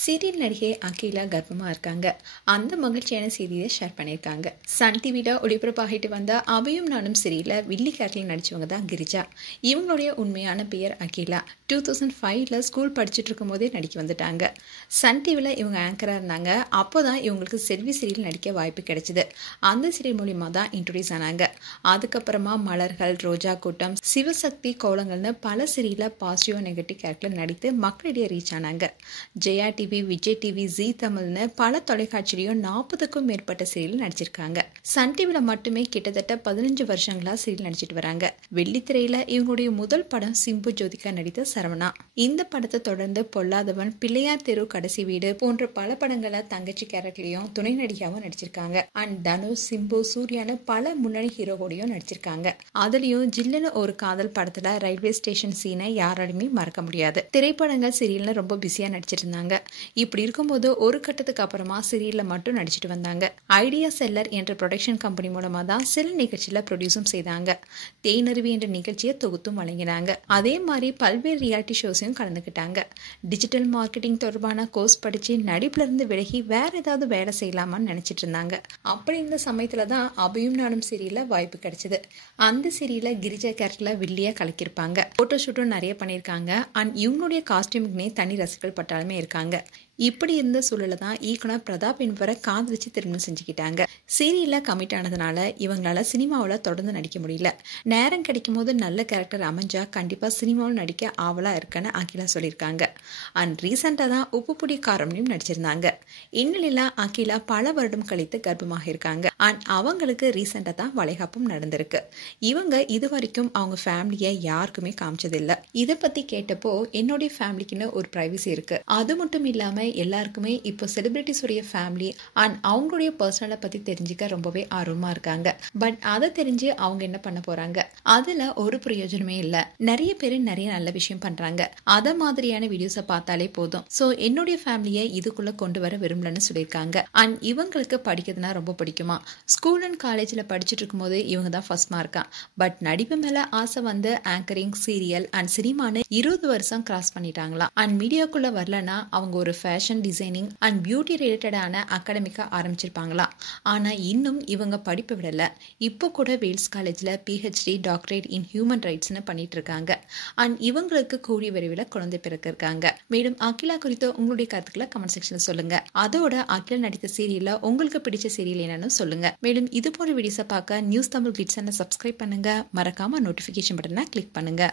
Serial நடிகை அகிலா கர்ப்பமா இருக்காங்க. அந்த மகிழ்ச்சியான செய்தியை ஷேர் பண்ணியிருக்காங்க. சன் டிவில ஒளிபரப்பாகிட்டு வந்த அபியும் நானும் சீரியல்ல வில்லி கேரக்டரில் நடிச்சவங்க தான் கிரிஜா. இவங்களுடைய உண்மையான பெயர் அகிலா. 2005ல ஸ்கூல் படிச்சுட்டு இருக்கும் போதே நடிக்க வந்துட்டாங்க. சன் டிவில இவங்க ஆங்கரா இருந்தாங்க. அப்போதான் இவங்களுக்கு செல்வி சீரியல் நடிக்க வாய்ப்பு கிடைச்சது. அந்த சீரியல் மூலியமா தான் இன்ட்ரோடியூஸ் ஆனாங்க. அதுக்கப்புறமா மலர்கள், ரோஜா கூட்டம், சிவசக்தி, கோலங்கள்னு பல சீரியல்ல பாசிட்டிவ் நெகட்டிவ் கேரக்டர் நடித்து மக்களிடையே ரீச் ஆனாங்க. Jaya TV, Vijay TV, G தமிழ்னு பல தொலைக்காட்சியிலையும் 40க்கும் மேற்பட்ட சீரியல் நடிச்சிருக்காங்க. சன் டிவில மட்டுமே கிட்டத்தட்ட 15 வருஷங்களா சீரியல் நடிச்சிட்டு வராங்க. வெள்ளித்திரையில இவங்களுடைய முதல் படம் சிம்பு ஜோதிகா நடித்த சரவணா. இந்த படத்தை தொடர்ந்து பொல்லாதவன், பிள்ளையார் தெரு, கடைசி வீடு போன்ற பல படங்களை தங்கச்சி கேரக்டர்லயும் துணை நடிகாவும் நடிச்சிருக்காங்க. அண்ட் தனுஷ், சிம்பு, சூர்யான்னு பல முன்னணி ஹீரோவோடையும் நடிச்சிருக்காங்க. அதுலயும் ஜில்லுன்னு ஒரு காதல் படத்துல ரயில்வே ஸ்டேஷன் சீனை யாராலுமே மறக்க முடியாது. திரைப்படங்கள் சீரியல்ல ரொம்ப பிஸியா நடிச்சிட்டு இருந்தாங்க. இப்படி இருக்கும்போது ஒரு கட்டத்துக்கு அப்புறமா சீரியல்ல மட்டும் நடிச்சிட்டு வந்தாங்க. ஐடியா செல்லர் என்ற ப்ரொடக்ஷன் கம்பெனி மூலமா தான் சில நிகழ்ச்சியில ப்ரொடியூஸும் செய்தாங்க. தேனருவி என்ற நிகழ்ச்சியை தொகுத்தும் வழங்கினாங்க. அதே மாதிரி பல்வேறு ரியாலிட்டி ஷோஸையும் கலந்துக்கிட்டாங்க. டிஜிட்டல் மார்க்கெட்டிங் தொடர்பான கோர்ஸ் படிச்சு நடிப்புல இருந்து விலகி வேற ஏதாவது வேலை செய்யலாமான்னு நினைச்சிட்டு இருந்தாங்க. அப்படி இந்த சமயத்துல தான் அபியும் நானும் சீரியல்ல வாய்ப்பு கிடைச்சது. அந்த சீரியல்ல கிரிஜா கேரக்டர்ல வில்லியா கலக்கிருப்பாங்க. போட்டோ ஷூட்டும் நிறைய பண்ணியிருக்காங்க. அண்ட் இவங்களுடைய காஸ்டியூமுக்குனே தனி ரசிகர்கள் பட்டாலுமே இருக்காங்க. இப்படி இருந்த சூழல தான் இயக்குனர் பிரதாப் என்பவரை காதலிச்சு திருமணம் செஞ்சுக்கிட்டாங்க. சீரியல்ல கமிட் ஆனதுனால இவங்களால சினிமாவில் தொடர்ந்து நடிக்க முடியல. நேரம் கிடைக்கும் போது நல்ல கேரக்டர் அமைஞ்சா கண்டிப்பா சினிமாவில் நடிக்க ஆவலா இருக்குன்னு அகிலா சொல்லியிருக்காங்க. அண்ட் ரீசெண்டா தான் உப்பு புடி காரம்லையும் நடிச்சிருந்தாங்க. இந்நிலையில அகிலா பல வருடம் கழித்து கர்ப்பமாக இருக்காங்க. அண்ட் அவங்களுக்கு ரீசெண்டா தான் வளைகாப்பும் நடந்திருக்கு. இவங்க இது வரைக்கும் அவங்க ஃபேமிலியை யாருக்குமே காமிச்சதில்லை. இதை பத்தி கேட்டப்போ என்னுடைய ஃபேமிலிக்குன்னு ஒரு பிரைவசி இருக்கு. அது மட்டும் இல்லாம எல்லாருக்குமே இப்போ செலிபிரிட்டிஸ் உடைய ஃபேமிலி அண்ட் அவங்களுடைய பர்சனலை பத்தி தெரிஞ்சுக்க ரொம்பவே ஆர்வமா இருக்காங்க. பட் அதை தெரிஞ்சு அவங்க என்ன பண்ண போறாங்க? அதுல ஒரு பிரயோஜனமே இல்ல. நிறைய பேர் நிறைய நல்ல விஷயம் பண்றாங்க. அத மாதிரியான வீடியோஸை பார்த்தாலே போதும். சோ என்னுடைய ஃபேமிலியை இதுக்குள்ள கொண்டு வர விரும்பலன்னு சொல்லியிருக்காங்க. அண்ட் இவங்களுக்கு படிக்கிறதுனா ரொம்ப பிடிக்குமா. ஸ்கூல் அண்ட் காலேஜ்ல படிச்சுட்டு இருக்கும் போது இவங்க தான் ஃபர்ஸ்ட் மார்க்கா. பட் நடிப்பு மேல ஆசை வந்து ஆங்கரிங், சீரியல் அண்ட் சினிமான்னு 20 வருஷம் கிராஸ் பண்ணிட்டாங்களா. அண்ட் மீடியாக்குள்ள வரலன்னா அவங்க ஒரு ஃபேஷன் டிசைனிங் அண்ட் பியூட்டி ரிலேட்டடான அகாடமிக்கா ஆரம்பிச்சிருப்பாங்களா. ஆனா இன்னும் இவங்க படிப்பு விடல. இப்போ கூட வேல்ஸ் காலேஜ்ல PhD டாக்டரேட் இன் ஹியூமன் ரைட்ஸ்னு பண்ணிட்டு இருக்காங்க. அண்ட் இவங்களுக்கு கூடிய விரைவில் குழந்தை பிறக்க இருக்காங்க. மேலும் அகிலா குறித்து உங்களுடைய கருத்துக்களை கமெண்ட் செக்ஷன்ல சொல்லுங்க. அதோட அகிலா நடித்த சீரியல்ல உங்களுக்கு பிடிச்ச சீரியல் என்னன்னு சொல்லுங்க. மேலும் இது போன்ற வீடியோஸை பார்க்க நியூஸ் தமிழ் கிளிட்ஸ் சப்ஸ்கிரைப் பண்ணுங்க. மறக்காம நோட்டிபிகேஷன் பட்டனை கிளிக் பண்ணுங்க.